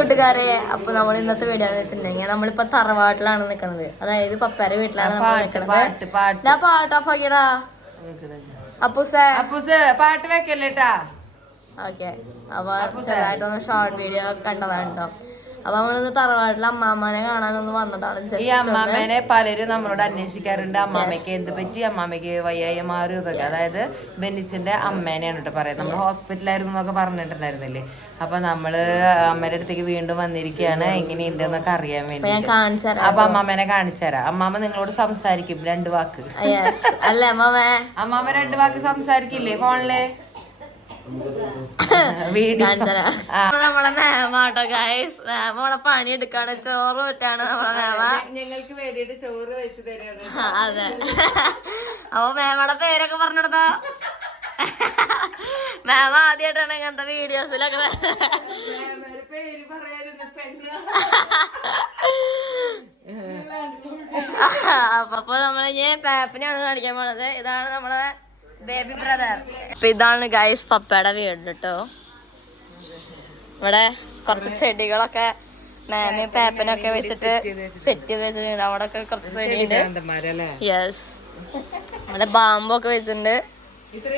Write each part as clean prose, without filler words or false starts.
കൂട്ടുകാരെ, അപ്പൊ നമ്മൾ ഇന്നത്തെ വീഡിയോ എന്ന് വെച്ചിട്ടുണ്ടെങ്കിൽ നമ്മളിപ്പോ തറവാട്ടിലാണ് നിക്കണത്. അതായത് പപ്പേരെ വീട്ടിലാണ് നമ്മൾ നിക്കണത്. ഞാൻ പാട്ട് ഓഫ് ആക്കിയടാ. അപ്പൂസേ പാട്ട് വെക്കല്ലേട്ടാ. ഓക്കെ, അപ്പൊ ചെറുതായിട്ടൊന്ന് ഷോർട്ട് വീഡിയോ കണ്ടതാണ് കേട്ടോ. അപ്പൊ നമ്മളിന്ന് തറവാട്ടിലെ അമ്മാമ്മനെ കാണാനൊന്ന് വന്നതാണ്. ഈ അമ്മാമ്മേനെ പലരും നമ്മളോട് അന്വേഷിക്കാറുണ്ട്. അമ്മാമ്മയ്ക്ക് എന്ത് പറ്റി, അമ്മാമ്മയ്ക്ക് വയ്യായി മാറി ഇതൊക്കെ. അതായത് ബെന്നിച്ചിന്റെ അമ്മേനെയാണ് കേട്ടോ പറയുന്നത്. നമ്മൾ ഹോസ്പിറ്റലായിരുന്നു എന്നൊക്കെ പറഞ്ഞിട്ടുണ്ടായിരുന്നില്ലേ. അപ്പൊ നമ്മള് അമ്മയുടെ അടുത്തേക്ക് വീണ്ടും വന്നിരിക്കുകയാണ്, എങ്ങനെയുണ്ട് എന്നൊക്കെ അറിയാൻ വേണ്ടി. അപ്പൊ അമ്മാമ്മേനെ കാണിച്ചു തരാം. അമ്മാമ്മ നിങ്ങളോട് സംസാരിക്കും 2 വാക്ക്. അല്ലേ അമ്മാമ്മ 2 വാക്ക് സംസാരിക്കില്ലേ ഫോണില്? നമ്മളെ മേമാട്ടോ ഗൈസ്. മേമ പണി എടുക്കാണ്, ചോറ് പറ്റാണ് നമ്മളെ മേമ. ഞങ്ങൾക്ക് വേണ്ടിട്ട് ചോറ് വെച്ച് തരാണ്. അതെ, അപ്പൊ മേമയുടെ പേരൊക്കെ പറഞ്ഞെടുത്തോ. മേമ ആദ്യമായിട്ടാണ് ഇങ്ങനത്തെ വീഡിയോസിലൊക്കെ. പേര് പറയാനൊന്നും അപ്പൊ നമ്മളിനി പാപ്പിനെയാണ് കാണിക്കാൻ പോണത്. ഇതാണ് നമ്മളെ ബേബി ബ്രദർ. അപ്പൊ ഇതാണ് ഗൈസ് പപ്പയുടെ വീട് കേട്ടോ. ഇവിടെ കുറച്ച് ചെടികളൊക്കെ മാമി പാപ്പനൊക്കെ വെച്ചിട്ട് സെറ്റ് ചെയ്ത് വെച്ചിട്ടുണ്ട്. അവിടെ ഒക്കെ കുറച്ച് ചെടിയുണ്ട്. യെസ്, അവിടെ ബാമ്പൊക്കെ വെച്ചിട്ടുണ്ട്. ഇത്ര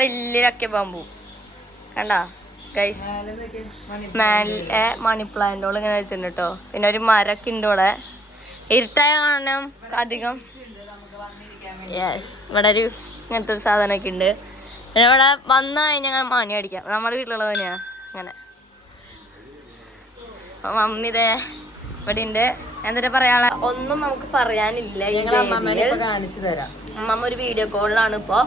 വലിയ ലക്കി ബാമ്പു കണ്ടാ ഗൈസ്. മേലെ മണി പ്ലാന്റോൾ ഇങ്ങനെ വെച്ചിട്ടുണ്ട് കേട്ടോ. പിന്നെ ഒരു മരൊക്കെ ഉണ്ട് ഇവിടെ. ഇരുട്ടായ കാണണം അധികം. യെസ്, ഇവിടെ ഒരു ഇങ്ങനത്തെ ഒരു സാധനമൊക്കെ ഉണ്ട്. പിന്നെ ഇവിടെ വന്നു കഴിഞ്ഞാൽ മണി അടിക്കാം. നമ്മുടെ വീട്ടിലുള്ളത് തന്നെയാ അങ്ങനെ. മമ്മി ഇതേ ഇവിടെ ഉണ്ട്. എന്നിട്ട് പറയാനുള്ള ഒന്നും നമുക്ക് പറയാനില്ല. കാണിച്ചു തരാം. അമ്മമ്മ ഒരു വീഡിയോ കോളിലാണ് ഇപ്പൊ.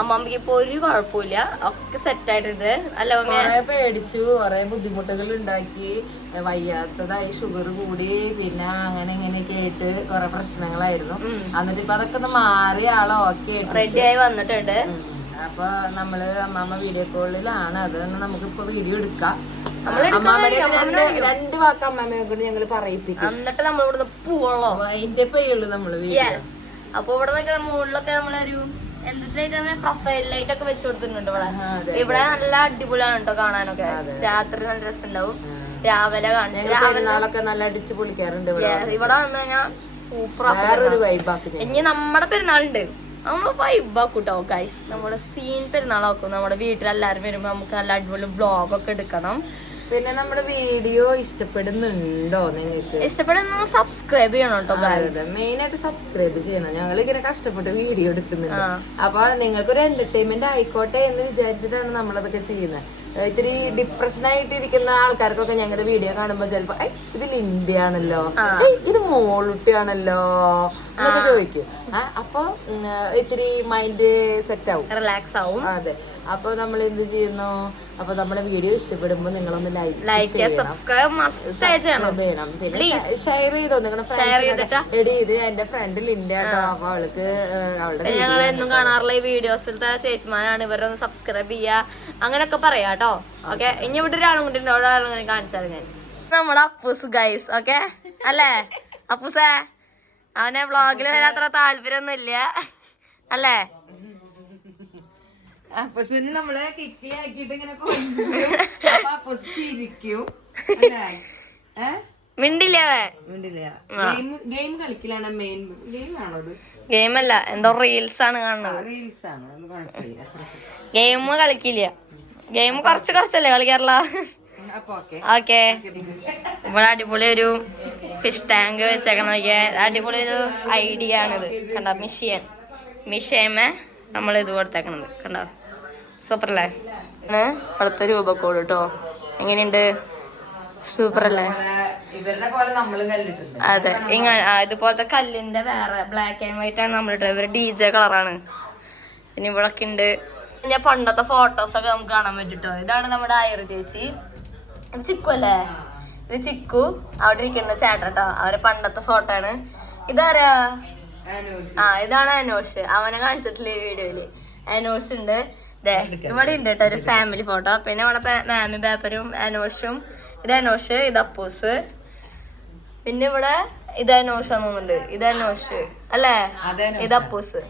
അമ്മമ്മക്ക് ഇപ്പൊ ഒരു കുഴപ്പമില്ല, ഒക്കെ സെറ്റ് ആയിട്ടുണ്ട്. അല്ല, കൊറേ പേടിച്ചു, കൊറേ ബുദ്ധിമുട്ടുകൾ ഉണ്ടാക്കി, വയ്യാത്തതായി, ഷുഗർ കൂടി, പിന്നെ അങ്ങനെ ഇങ്ങനെയൊക്കെ ആയിട്ട് കൊറേ പ്രശ്നങ്ങളായിരുന്നു. എന്നിട്ട് ഇപ്പൊ അതൊക്കെ ഒന്ന് മാറി ആള് ഓക്കെ റെഡി ആയി വന്നിട്ടുണ്ട്. അപ്പൊ നമ്മള് അമ്മമ്മ വീഡിയോ കോളിലാണ്. അതുകൊണ്ട് നമുക്കിപ്പൊ വീഡിയോ എടുക്കാം. 2 വാക്ക് അമ്മമ്മയെ കൊണ്ട് ഞങ്ങള് പറയിപ്പിക്കും. എന്നിട്ട് നമ്മൾ ഇവിടുന്ന് പോവുള്ളൂ. അതിന്റെ പേയുള്ളൂ നമ്മള്. അപ്പൊ ഇവിടെ നിന്നൊക്കെ മുകളിലൊക്കെ നമ്മളൊരു എന്തിട്ടായിട്ട് പ്രൊഫൈൽ ലൈറ്റ് ഒക്കെ വെച്ച് കൊടുത്തിട്ടുണ്ട്. ഇവിടെ നല്ല അടിപൊളിയാണ് കേട്ടോ കാണാനൊക്കെ. രാത്രി നല്ല രസമുണ്ടാവും. രാവിലെ പെരുന്നാളൊക്കെ നല്ല അടിച്ചു പൊളിക്കാറുണ്ട്. ഇവിടെ വന്നു കഴിഞ്ഞാൽ സൂപ്പർ. വേറൊരു വൈബാക്കി. ഇനി നമ്മുടെ പെരുന്നാളുണ്ട്, നമ്മള് വൈബാക്കൂട്ടോ ഗൈസ്. നമ്മുടെ സീൻ പെരുന്നാളാക്കും. നമ്മുടെ വീട്ടിലെല്ലാരും വരുമ്പോ നമുക്ക് നല്ല അടിപൊളി വ്ളോഗൊക്കെ എടുക്കണം. പിന്നെ നമ്മുടെ വീഡിയോ ഇഷ്ടപ്പെടുന്നുണ്ടോ? നിങ്ങൾക്ക് ഇഷ്ടപ്പെടുന്ന സബ്സ്ക്രൈബ് ചെയ്യണം കേട്ടോ. മെയിൻ ആയിട്ട് സബ്സ്ക്രൈബ് ചെയ്യണം. ഞങ്ങൾ ഇങ്ങനെ കഷ്ടപ്പെട്ട് വീഡിയോ എടുക്കുന്നുണ്ട്. അപ്പൊ നിങ്ങൾക്കൊരു എന്റർടൈൻമെന്റ് ആയിക്കോട്ടെ എന്ന് വിചാരിച്ചിട്ടാണ് നമ്മളതൊക്കെ ചെയ്യുന്നത്. ഇത്തിരി ഡിപ്രഷൻ ആയിട്ടിരിക്കുന്ന ആൾക്കാർക്കൊക്കെ ഞങ്ങളുടെ വീഡിയോ കാണുമ്പോ ചിലപ്പോ ഇത് ലിൻഡി ആണല്ലോ, ഇത് മോളുട്ടിയാണല്ലോ എന്നൊക്കെ ചോദിക്കും. അപ്പൊ ഇത്തിരി മൈൻഡ് സെറ്റ് ആവും, റിലാക്സ് ആവും. അതെ, അപ്പൊ നമ്മൾ എന്ത് ചെയ്യുന്നു? അപ്പൊ നമ്മുടെ വീഡിയോ ഇഷ്ടപ്പെടുമ്പോ നിങ്ങളൊന്ന് ലൈക്ക് സബ്സ്ക്രൈബ് വേണം. പിന്നെ ഷെയർ ചെയ്തോ. നിങ്ങളുടെ എടി ഇത് എന്റെ ഫ്രണ്ട് ലിൻഡ കേട്ടോ. അപ്പൊ അവൾക്ക് അവളുടെ ഞങ്ങൾ എന്നും കാണാറുള്ള ഈ വീഡിയോസിലത്തെ ചേച്ചിമാരാണ്, ഇവരൊന്ന് സബ്സ്ക്രൈബ് ചെയ്യാ അങ്ങനെയൊക്കെ പറയാട്ടോ. ഓക്കെ, ഇനി ഇവിടെ ഒരാളും കൂടി ഉണ്ട്. ഒരാളും കൂടി കാണിച്ചാൽ ഞാൻ നമ്മുടെ അപ്പൂസ് ഗൈസ്. ഓക്കെ അല്ലേ അപ്പൂസേ? അവനെ വ്ളോഗിൽ വരാത്ര താല്പര്യമൊന്നും ഇല്ല അല്ലേ? അപ്പൂസിന് നമ്മള് കിക്കി ആക്കിട്ട് ഇങ്ങനെ മിണ്ടില്ല. ഗെയിം കളിക്കലാണ് മെയിൻ. ഗെയിം ആണോ? ഗെയിം അല്ല, എന്തോ റീൽസ് ആണ് കാണുന്നത്. റീൽസ് ആണ്, ഗെയിം കളിക്കില്ല. ഗെയിം കുറച്ചല്ലേ കളിക്കാറുള്ള. ഓക്കെ, ഇവിടെ അടിപൊളി ഒരു ഫിഷ് ടാങ്ക് വെച്ചേക്കണം. അടിപൊളി ഒരു ഐഡിയ ആണിത്. കണ്ടോ? മിഷേമേ നമ്മൾ ഇത് കൊടുത്തേക്കണത് കണ്ടോ? സൂപ്പർ അല്ലേ? അടുത്ത രൂപക്കോട് കേട്ടോ. എങ്ങനെയുണ്ട്? സൂപ്പർ അല്ലേ? അതെ, ഇങ്ങനെ ഇതുപോലത്തെ കല്ലിന്റെ വേറെ ബ്ലാക്ക് ആൻഡ് വൈറ്റ് ആണ് നമ്മളിട്ട്. ഇവര് DJ കളറാണ്. പിന്നെ ഇവിടെ ഒക്കെ ഉണ്ട്. ഞാൻ പണ്ടത്തെ ഫോട്ടോസൊക്കെ നമുക്ക് കാണാൻ പറ്റുട്ടോ. ഇതാണ് നമ്മുടെ ആയിര ചേച്ചി. ഇത് ചിക്കു അല്ലേ? ഇത് ചിക്കു. അവിടെ ഇരിക്കുന്ന ചേട്ടട്ടോ, അവരെ പണ്ടത്തെ ഫോട്ടോ ആണ്. ഇതാരാ? ഇതാണ് അനോഷ്. അവനെ കാണിച്ചിട്ടില്ല ഈ വീഡിയോയില്. അനോഷ് ഉണ്ട്. ഇവിടെ ഉണ്ട് കേട്ടോ ഒരു ഫാമിലി ഫോട്ടോ. പിന്നെ ഇവിടെ മാമി പേപ്പറും അനോഷും. ഇത് അനോഷ്, ഇത് അപ്പൂസ്. പിന്നെ ഇവിടെ ഇത് അനോഷാന്ന് തോന്നുന്നുണ്ട്. ഇത് അനോഷ് അല്ലേ? ഇത് അപ്പൂസ്.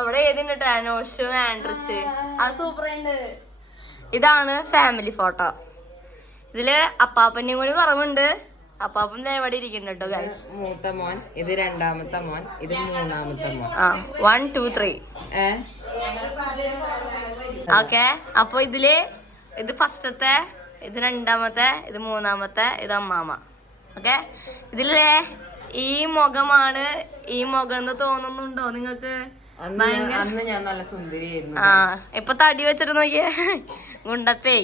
ഇവിടെ ഏതുണ്ട് കേട്ടോ? അനോഷ്, ആൻഡ്രിച്ച്. സൂപ്പർ ഉണ്ട്. ഇതാണ് ഫാമിലി ഫോട്ടോ. ഇതില് അപ്പാപ്പന്റെയും കൂടി കുറവുണ്ട്. അപ്പാപ്പൻ എവിടെ ഇരിക്കുന്നുണ്ട് കേട്ടോ ഗൈസ്. മൂത്ത മോൻ, ഇത് രണ്ടാമത്തെ മോൻ, ഇത് മൂന്നാമത്തെ മോൻ. 1 2 3. ഓക്കെ. അപ്പൊ ഇതില് ഇത് ഫസ്റ്റത്തെ, ഇത് രണ്ടാമത്തെ, ഇത് മൂന്നാമത്തെ, ഇത് അമ്മാമ. ഓക്കെ. ഇതില് ഈ മുഖമാണ്, ഈ മുഖം എന്ന് തോന്നുന്നുണ്ടോ നിങ്ങൾക്ക്? അന്ന് ഞാൻ നല്ല സുന്ദരിയായിരുന്നു. ഇപ്പൊ തടി വെച്ചിട്ട് നോക്കിയേ ഗുണ്ടപ്പേ.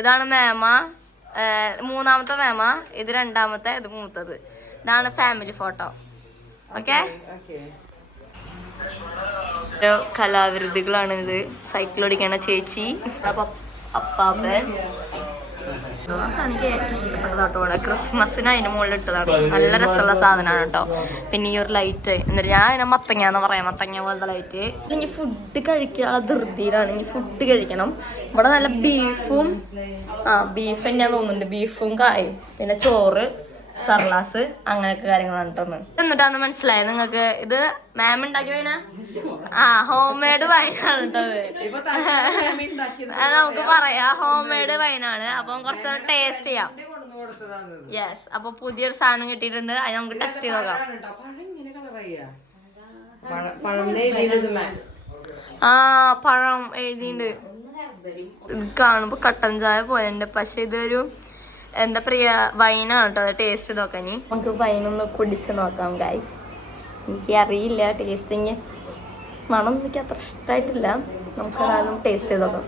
ഇതാണ് മേമ, മൂന്നാമത്തെ മേമ, ഇത് രണ്ടാമത്തെ, ഇത് മൂത്തത്. ഇതാണ് ഫാമിലി ഫോട്ടോ. ഓക്കെ. ഓരോ കലാവിരുദ്ധകളാണ് ഇത്. സൈക്കിൾ ഓടിക്കണ ചേച്ചി, അപ്പാപ്പൻ. എനിക്ക് ഏറ്റവും ഇഷ്ടപ്പെട്ടതാട്ടോ. ക്രിസ്മസിന് അതിന്റെ മുകളിൽ ഇട്ടതാണ്. നല്ല രസമുള്ള സാധനമാണ് കേട്ടോ. പിന്നെ ഈ ഒരു ലൈറ്റ്, എന്നിട്ട് ഞാൻ അതിനെ മത്തങ്ങാന്ന് പറയാം, മത്തങ്ങ പോലത്തെ ലൈറ്റ്. ഇനി ഫുഡ് കഴിക്കാനുള്ള ധൃതിയിലാണ്. ഇനി ഫുഡ് കഴിക്കണം. ഇവിടെ നല്ല ബീഫും, ബീഫ് തന്നെയാന്ന് തോന്നുന്നുണ്ട്. ബീഫും കായും, പിന്നെ ചോറ്, സർലാസ്, അങ്ങനെയൊക്കെ കാര്യങ്ങളാണ് കേട്ടോ. എന്നിട്ടാന്ന് മനസ്സിലായത് നിങ്ങൾക്ക്? ഇത് മാം ഉണ്ടാക്കി വൈന, ഹോം മെയ്ഡ് വൈനാണ് കേട്ടോ. നമുക്ക് പറയാം ഹോം മെയ്ഡ് വൈനാണ്. അപ്പം കുറച്ച് ടേസ്റ്റ് ചെയ്യാം. യെസ്. അപ്പൊ പുതിയൊരു സാധനം കിട്ടിയിട്ടുണ്ട്, അത് നമുക്ക് ടെസ്റ്റ് ചെയ്ത് നോക്കാം. പഴം എഴുതിയിട്ടുണ്ട്. ഇത് കാണുമ്പോ കട്ടൻ ചായ പോലെ ഉണ്ട്, പക്ഷെ ഇതൊരു എന്താ പറയാ വൈനാണ് കേട്ടോ. ടേസ്റ്റ് നോക്കാം. ഇനി നമുക്ക് വൈനൊന്ന് കുടിച്ച് നോക്കാം ഗൈസ്. എനിക്ക് അറിയില്ല ടേസ്റ്റിങ്, മണം എനിക്ക് അത്ര ഇഷ്ടമായിട്ടില്ല. നമുക്കതായാലും ടേസ്റ്റ് ചെയ്ത് നോക്കാം.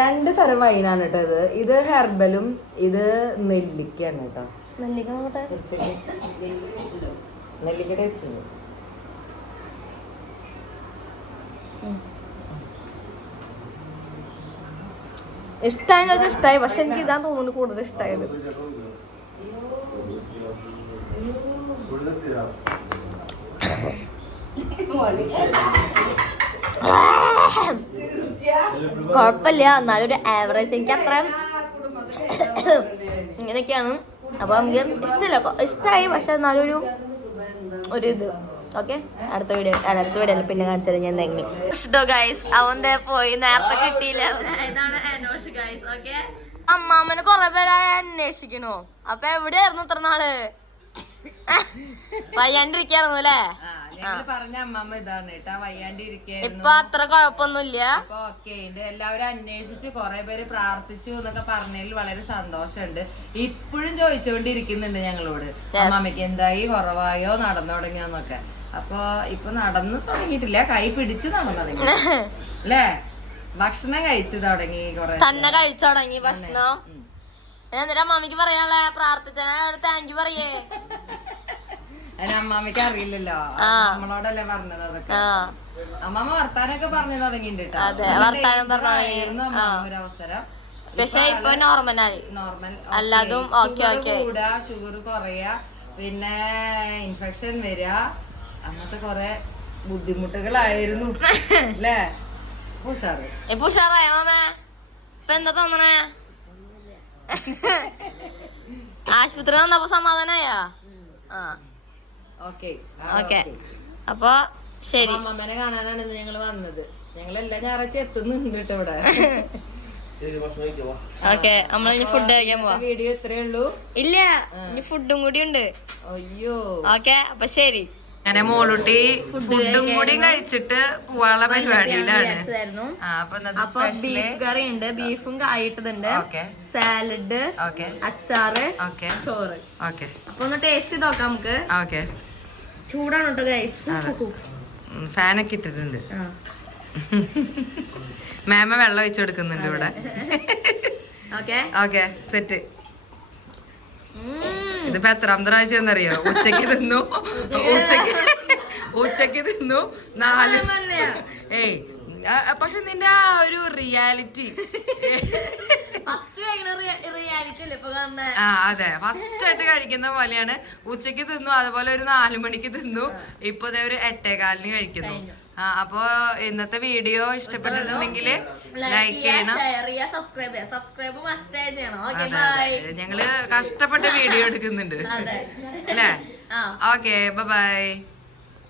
രണ്ട് തരം വൈനാണ് കേട്ടോ. ഇത് ഹെർബലും ഇത് നെല്ലിക്കാണ് കേട്ടോ. നെല്ലിക്ക ടേസ്റ്റ് ഉണ്ട്. ഇഷ്ടമായെന്ന് വെച്ചാൽ ഇഷ്ടമായി, പക്ഷെ എനിക്ക് ഇതാ തോന്നുന്നു കൂടുതൽ ഇഷ്ടമായത്. കുഴപ്പമില്ല, എന്നാലും ഒരു ആവറേജ്. എനിക്ക് അത്ര ഇങ്ങനെയൊക്കെയാണ്. അപ്പൊ നമുക്ക് ഇഷ്ടമായി, പക്ഷെ എന്നാലും ഒരു ഇത്. ഓക്കെ. അടുത്ത വീഡിയോ പിന്നെ കാണിച്ചു തരാം ഞാൻ എന്തെങ്കിലും. അവന്റെ പോയി നേരത്തെ കിട്ടിയില്ല. ഇതാണ് അനോഷ് ഗൈസ്. ഓക്കെ. അമ്മാമ്മനെ കൊറേ പേരായി അന്വേഷിക്കണു. അപ്പൊ എവിടെയായിരുന്നു ഇത്ര നാള്? വയ്യാണ്ടിരിക്കായിരുന്നു അല്ലേ? പറഞ്ഞ അമ്മമ്മ ഇതാണ് കേട്ടാ, വയ്യാണ്ടിരിക്കുന്നു. ഇപ്പൊ അത്ര കുഴപ്പമൊന്നുമില്ല. ഓക്കെ. എല്ലാവരും അന്വേഷിച്ചു, കൊറേ പേര് പ്രാർത്ഥിച്ചു എന്നൊക്കെ പറഞ്ഞതിൽ വളരെ സന്തോഷമുണ്ട്. ഇപ്പോഴും ചോദിച്ചുകൊണ്ടിരിക്കുന്നുണ്ട് ഞങ്ങളോട്, അമ്മമ്മക്ക് എന്തായി, കുറവായോ, നടന്നു തുടങ്ങിയോന്നൊക്കെ. അപ്പൊ ഇപ്പൊ നടന്നു തുടങ്ങിയിട്ടില്ല, കൈ പിടിച്ച് നടന്നു തുടങ്ങി അല്ലേ? ഭക്ഷണം കഴിച്ചു തുടങ്ങി, കൊറേ തന്നെ കഴിച്ചു തുടങ്ങി ഭക്ഷണം. എന്നിട്ട് അമ്മാമ്മക്ക് പറയാനുള്ള പ്രാർത്ഥിച്ച താങ്ക് യു പറയേ. അമ്മാമ്മക്ക് അറിയില്ലല്ലോ, നമ്മളോടല്ലേ പറഞ്ഞത് അതൊക്കെ. അമ്മമ്മ വർത്താനൊക്കെ പറഞ്ഞു തുടങ്ങിയിട്ടുണ്ട് ഒരവസരം. പക്ഷെ ഇപ്പൊ നോർമലായി. അല്ലാതും കൂടാ, ഷുഗർ കുറയാ, പിന്നെ ഇൻഫെക്ഷൻ വരിക, അങ്ങനത്തെ കൊറേ ബുദ്ധിമുട്ടുകളായിരുന്നു അല്ലേ? ഉഷാറായ മാമേ? ഇപ്പൊ എന്താ തോന്നണേ? ആശുപത്രി വന്നപ്പോ സമാധാനായ? ഓക്കെ. അപ്പൊ ശരി. അമ്മമ്മനെ കാണാനാണ് ഇന്ന് ഞങ്ങള് വന്നത്. ഞങ്ങളെല്ലാ ഞായറാഴ്ച എത്തുന്നുണ്ട് കേട്ടോ ഇവിടെ. ഓക്കെ. നമ്മളിനി ഫുഡ് കഴിക്കാൻ പോവാ. വീഡിയോ ഇത്രേ ഉള്ളൂ. ഇല്ല, ഇനി ഫുഡും കൂടി ഉണ്ട്. അയ്യോ. ഓക്കെ. അപ്പൊ ശരി. അങ്ങനെ മോളൂട്ടി ഫുഡും കൂടി കഴിച്ചിട്ട് പോവാനുള്ള പരിപാടിയിലാണ്. അപ്പൊ ബീഫ് കറി ഉണ്ട്, ബീഫും ആയിട്ടതുണ്ട്, സാലഡ്, അച്ചാറ്, ചോറ്. അപ്പൊ ഒന്ന് ടേസ്റ്റ് ചെയ്ത് നോക്കാം നമുക്ക്. ചൂടാണ് കേട്ടോ ഗൈസ്. ഫാനൊക്കെ ഇട്ടിട്ടുണ്ട്. മാമ വെള്ളം ഒഴിച്ചു കൊടുക്കുന്നുണ്ട് ഇവിടെ. Okay set. ഇതിപ്പോ എത്രാമത്തെ പ്രാവശ്യം എന്നറിയോ? ഉച്ചക്ക് തിന്നു 4 പക്ഷെ നിന്റെ ആ ഒരു റിയാലിറ്റി അതെ ഫസ്റ്റ് ആയിട്ട് കഴിക്കുന്ന പോലെയാണ്. ഉച്ചക്ക് തിന്നു, അതുപോലെ ഒരു 4 മണിക്ക് തിന്നു, ഇപ്പൊ ഒരു 8:15 കഴിക്കുന്നു. അപ്പൊ ഇന്നത്തെ വീഡിയോ ഇഷ്ടപ്പെട്ടിട്ടുണ്ടെങ്കിൽ ലൈക്ക് ചെയ്യണം. ഞങ്ങള് കഷ്ടപ്പെട്ട് വീഡിയോ എടുക്കുന്നുണ്ട് അല്ലേ? Okay, by.